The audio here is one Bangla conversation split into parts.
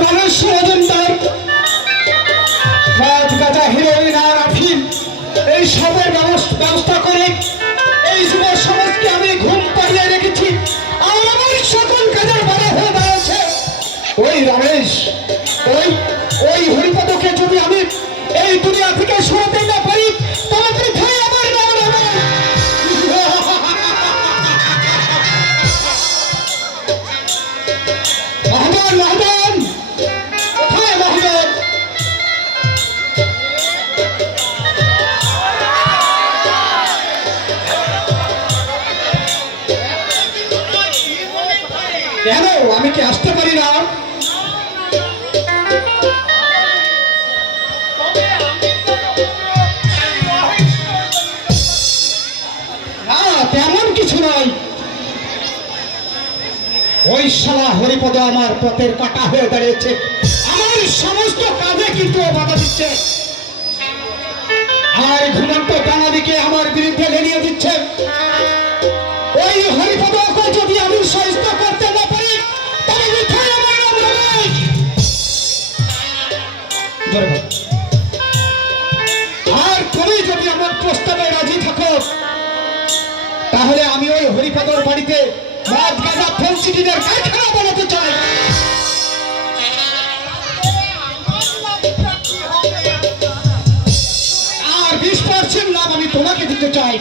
রমেশ মজুমদার মদ গাঁজা হিরোইন আর আফিম এই সবের ব্যবস্থা করে এই যুব সমাজকে আমি ঘুম পাড়িয়ে রেখেছি আর আমার সকল কাজের বাধা হয়ে দাঁড়াচ্ছে ওই রমেশ ওই হরিপদকে যদি আমি এই দুনিয়া থেকে সরাতে না পারি তবে পৃথিবী আমার নাম হবে মহাজন মহাজন কোথায় মহাজন কেন আমি কি আসতে পারি না তেমন কিছু নয় ওই শালা হরিপদ আমার পথের কাটা হয়ে দাঁড়িয়েছে আমার সমস্ত কাজে কিন্তু বাধা দিচ্ছে আমার ঘুমন্ত ডানাদিকে আমার বিরুদ্ধে লেলিয়ে দিচ্ছে ওই হরিপদকে যদি আমি সহিষ্ঠ করতে না পারি তবে মিথ্যায় আমার নাম রমেশ। আর তুমি যদি আমার প্রস্তাবে রাজি থাকো তাহলে আমি ওই হরিপদর বাড়িতে মদ গাঁজা ফেন্সিডিনের কারখানা বানাতে চাই আর 20% লাভ আমি তোমাকে দিতে চাই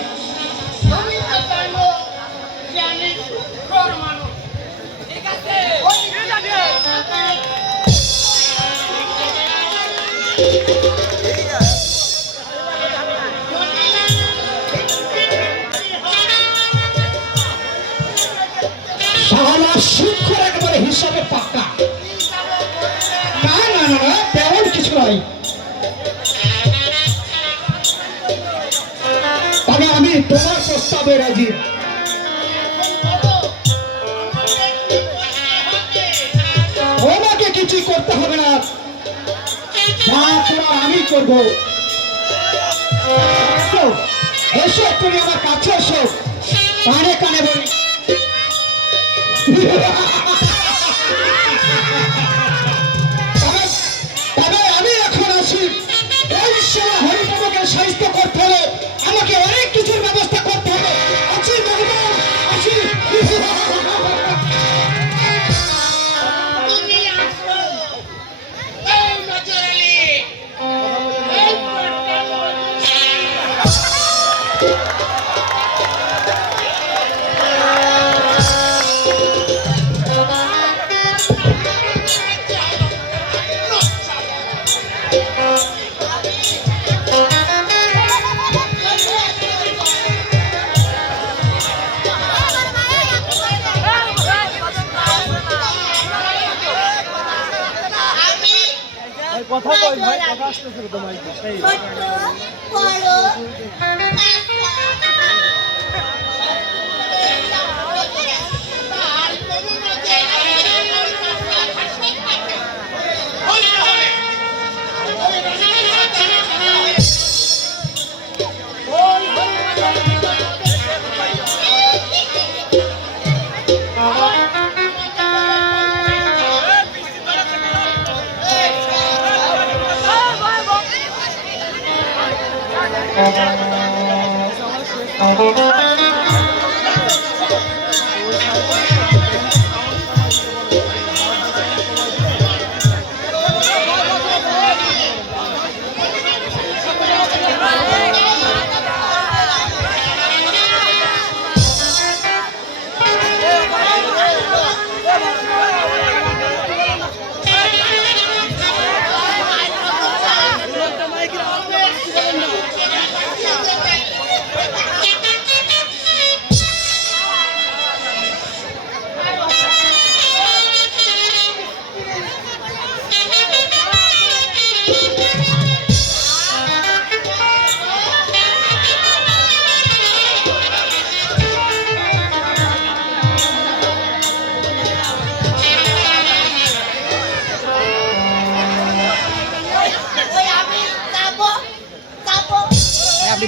শিক্ষক একেবারে হিসাবে পাক্কা না না না না তেমন কিছু নয় তবে আমি তোমার প্রস্তাবে রাজি তোমাকে কিছু করতে হবে না আমি করবো এসো তুমি আমার কাছে এসো কানে কানে বলি তবে আমি এখন আসি ওই সময় হরিপদকে সাহিত্য করতে হলে আমাকে অনেক কিছুর ব্যবস্থা করতে হবে আছি মহোদয় আছি কথা কই ভাই কথা আসতেছে তো মাইকে সেই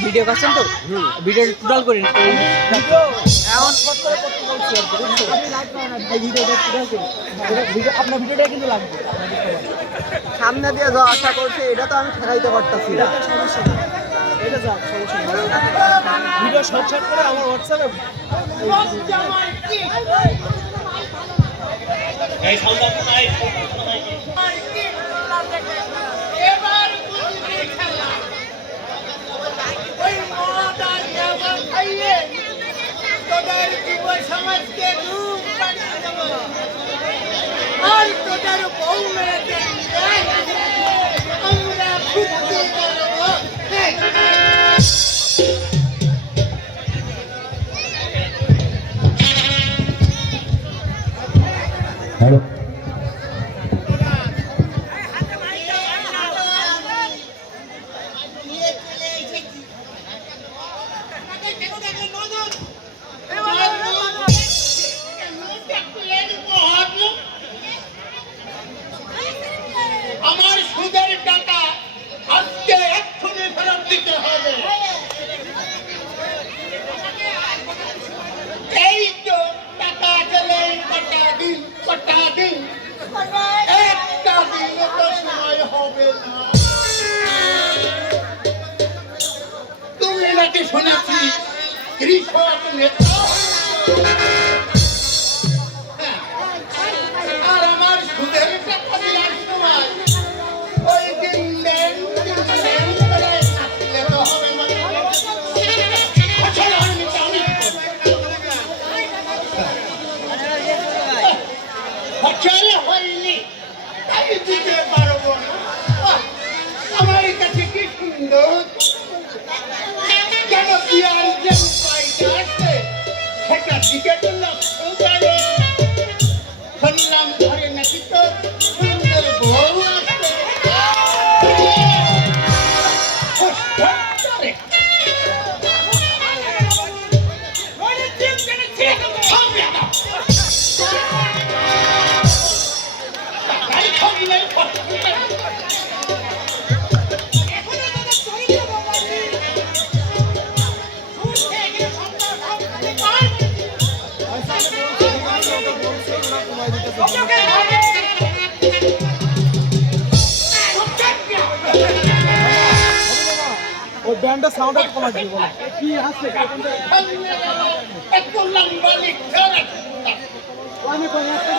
ভিডিও করছেন তো ভিডিও টোটাল করেন ভিডিও এখন শর্ট করে করতে বলছি আর কি, বুঝছো? আপনি লাইক করেন না ভাই, ভিডিওটা টোটাল করুন। ভিডিও আপনার ভিডিওটা কিন্তু লাগবে। সামনে দিয়ে যাওয়া আশা করছে, এটা তো আমি ঠেকাইতে পারতাছি না। এটা সমস্যা নেই, এটা যাক, সমস্যা নেই। ভিডিও শর্ট শর্ট করে আমার হোয়াটসঅ্যাপে এবার বুঝবি খেলা ওই মদ আর নেওয়া খাইয়ে তোদের যুব সমাজকে ডুব পাঠিয়ে দেবো আর তোদের বউ মেয়েদের নিয়ে আমরা ফুর্তি করবো। আমার সুদের টাকা আজকে এক্ষুনি ফেরত দিতে হবে। এই তো টাকা গেলে কটা দিন একটা দিন তো সময় হবে না। তুমি নাকি শুনেছি কৃষক নেতা, আর আমার সুদের টাকা দেওয়ার সময় ওই দিন দেন করে আসলে তো হবে না। আসলে আমি জানি ফসল হয়নি তাই দিতে পারবো না। আমার কাছে কি সুন্দর কেন বিয়ার যে উপায়টা আছে সেটা দিকে তো লক্ষ্য করে শুনলাম ঘরে নাকি তো সুন্দর বউ আছে। ওই ব্যান্ডের সাউন্ড একটু কমাই দিই, বলো কি আছে একটু লম্বা লিখতে আমি কোন একটা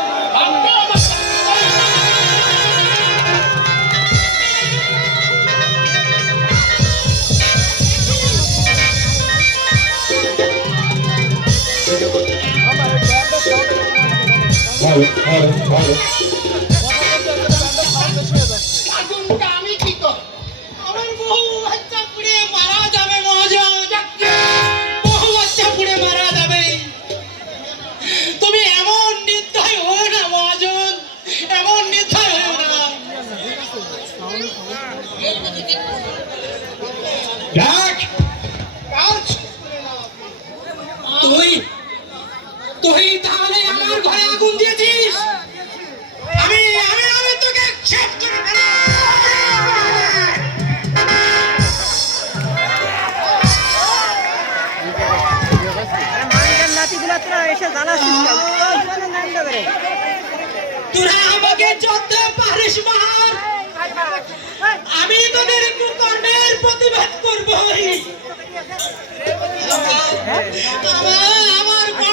আমার ব্যান্ডের সাউন্ড আমি কি করি? আমার বহু বাচ্চা পুড়ে মারা যাবে মহাজন, বহু বাচ্চা পুড়ে মারা যাবে। তুমি এমন নির্দয় হও না মহাজন, এমন নির্দয় হও না। দেখ, তুই তাহলে আমার ঘরে আগুন দিয়েছিস? আমি আমি আমি তোকে শেষ করে ফেলবো। তোরা আমাকে যত পারিস মার, আমি তোদের কুকর্মের প্রতিবাদ করবো। আমার